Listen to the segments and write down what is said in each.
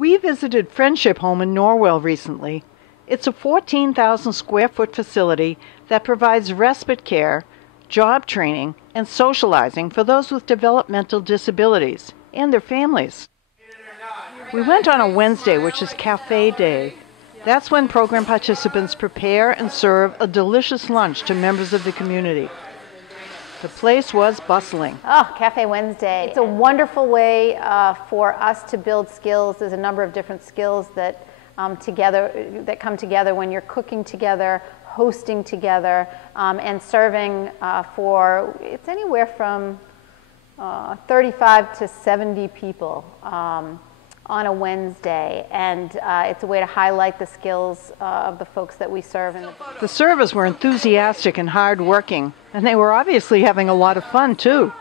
We visited Friendship Home in Norwell recently. It's a 14,000 square foot facility that provides respite care, job training, and socializing for those with developmental disabilities and their families. We went on a Wednesday, which is cafe day. That's when program participants prepare and serve a delicious lunch to members of the community. The place was bustling. Oh, Cafe Wednesday. It's a wonderful way for us to build skills. There's a number of different skills that come together when you're cooking together, hosting together, and serving for, it's anywhere from 35 to 70 people on a Wednesday, and it's a way to highlight the skills of the folks that we serve. The servers were enthusiastic and hardworking, and they were obviously having a lot of fun too.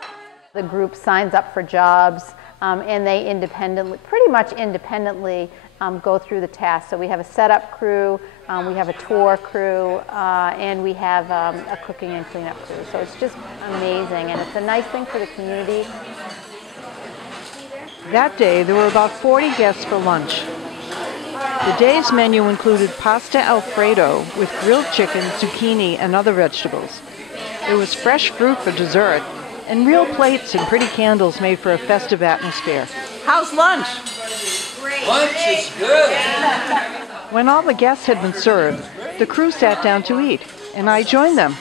The group signs up for jobs, and they pretty much independently go through the tasks. So we have a setup crew, we have a tour crew, and we have a cooking and cleanup crew. So it's just amazing, and it's a nice thing for the community. That day, there were about 40 guests for lunch. The day's menu included pasta Alfredo with grilled chicken, zucchini, and other vegetables. There was fresh fruit for dessert, and real plates and pretty candles made for a festive atmosphere. How's lunch? Great. Lunch is good. When all the guests had been served, the crew sat down to eat, and I joined them.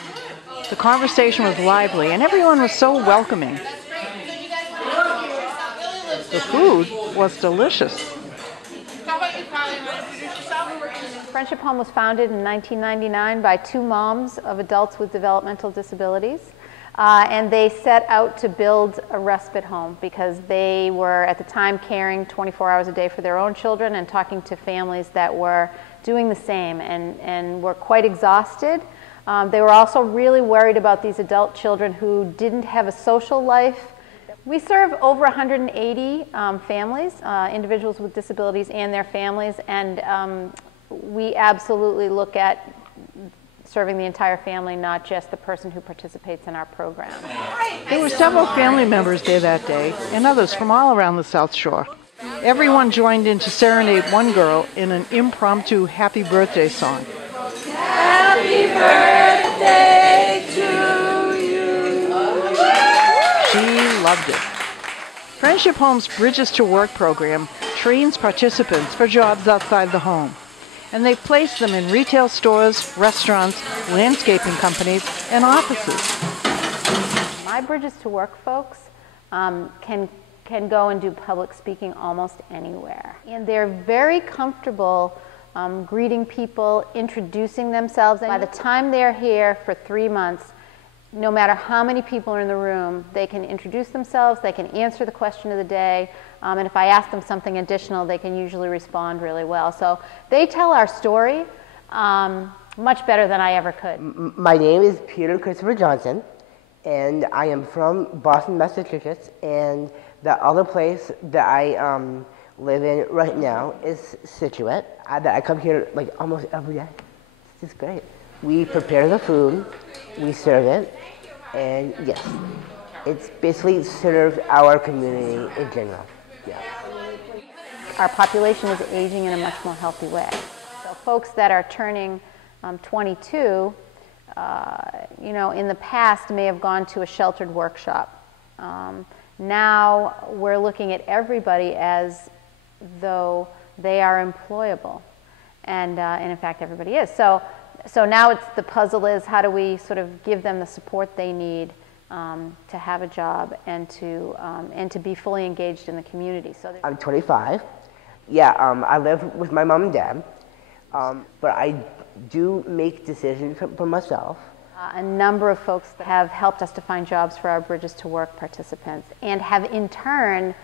The conversation was lively, and everyone was so welcoming. The food was delicious. Friendship Home was founded in 1999 by two moms of adults with developmental disabilities. And they set out to build a respite home because they were at the time caring 24 hours a day for their own children and talking to families that were doing the same and were quite exhausted. They were also really worried about these adult children who didn't have a social life. We serve over 180 families, individuals with disabilities and their families, and we absolutely look at serving the entire family, not just the person who participates in our program. There were several family members there that day, and others from all around the South Shore. Everyone joined in to serenade one girl in an impromptu happy birthday song. Happy birthday to you. She loved it. Friendship Home's Bridges to Work program trains participants for jobs outside the home. And they've placed them in retail stores, restaurants, landscaping companies, and offices. My Bridges to Work folks can go and do public speaking almost anywhere. And they're very comfortable greeting people, introducing themselves. And by the time they're here for 3 months, no matter how many people are in the room, they can introduce themselves, they can answer the question of the day, and if I ask them something additional, they can usually respond really well. So they tell our story much better than I ever could. My name is Peter Christopher Johnson, and I am from Boston, Massachusetts, and the other place that I live in right now is Scituate. I come here like almost every day. It's just great. We prepare the food, we serve it, and yes, it's basically served our community in general. Yeah. Our population is aging in a much more healthy way. So folks that are turning 22, you know, in the past may have gone to a sheltered workshop. Now we're looking at everybody as though they are employable, and in fact everybody is. So now the puzzle is how do we sort of give them the support they need to have a job and to be fully engaged in the community. So I'm 25. Yeah, I live with my mom and dad, but I do make decisions for myself. A number of folks that have helped us to find jobs for our Bridges to Work participants and have in turn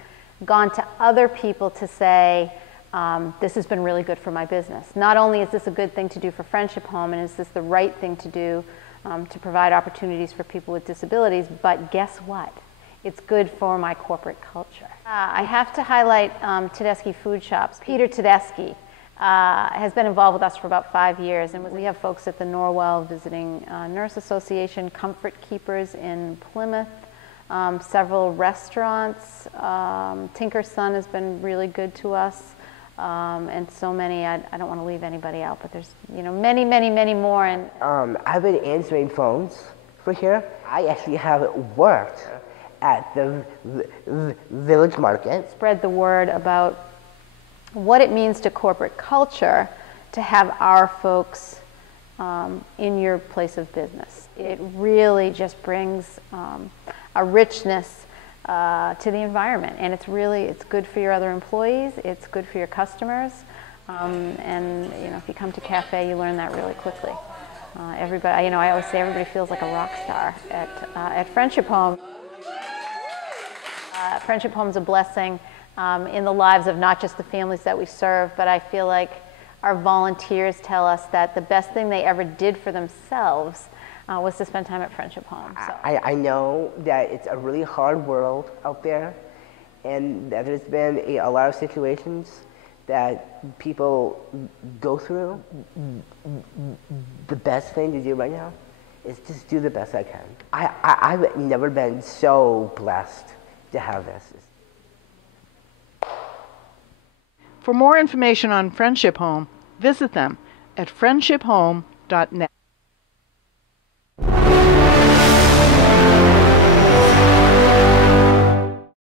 gone to other people to say, this has been really good for my business. Not only is this a good thing to do for Friendship Home and is this the right thing to do to provide opportunities for people with disabilities, but guess what? It's good for my corporate culture. I have to highlight Tedeschi Food Shops. Peter Tedeschi has been involved with us for about 5 years, and we have folks at the Norwell Visiting Nurse Association, Comfort Keepers in Plymouth, several restaurants. Tinker's Son has been really good to us. and so many, I don't want to leave anybody out, but there's, many, many, many more. And I've been answering phones for here. I actually have worked at the village market. Spread the word about what it means to corporate culture to have our folks in your place of business. It really just brings a richness to the environment, and it's good for your other employees, it's good for your customers, and if you come to Cafe, you learn that really quickly. Everybody, I always say everybody feels like a rock star at Friendship Home. Friendship Home's a blessing in the lives of not just the families that we serve, but I feel like our volunteers tell us that the best thing they ever did for themselves was to spend time at Friendship Home. So. I know that it's a really hard world out there, and that there's been a lot of situations that people go through. The best thing to do right now is just do the best I can. I've never been so blessed to have this. For more information on Friendship Home, visit them at friendshiphome.net.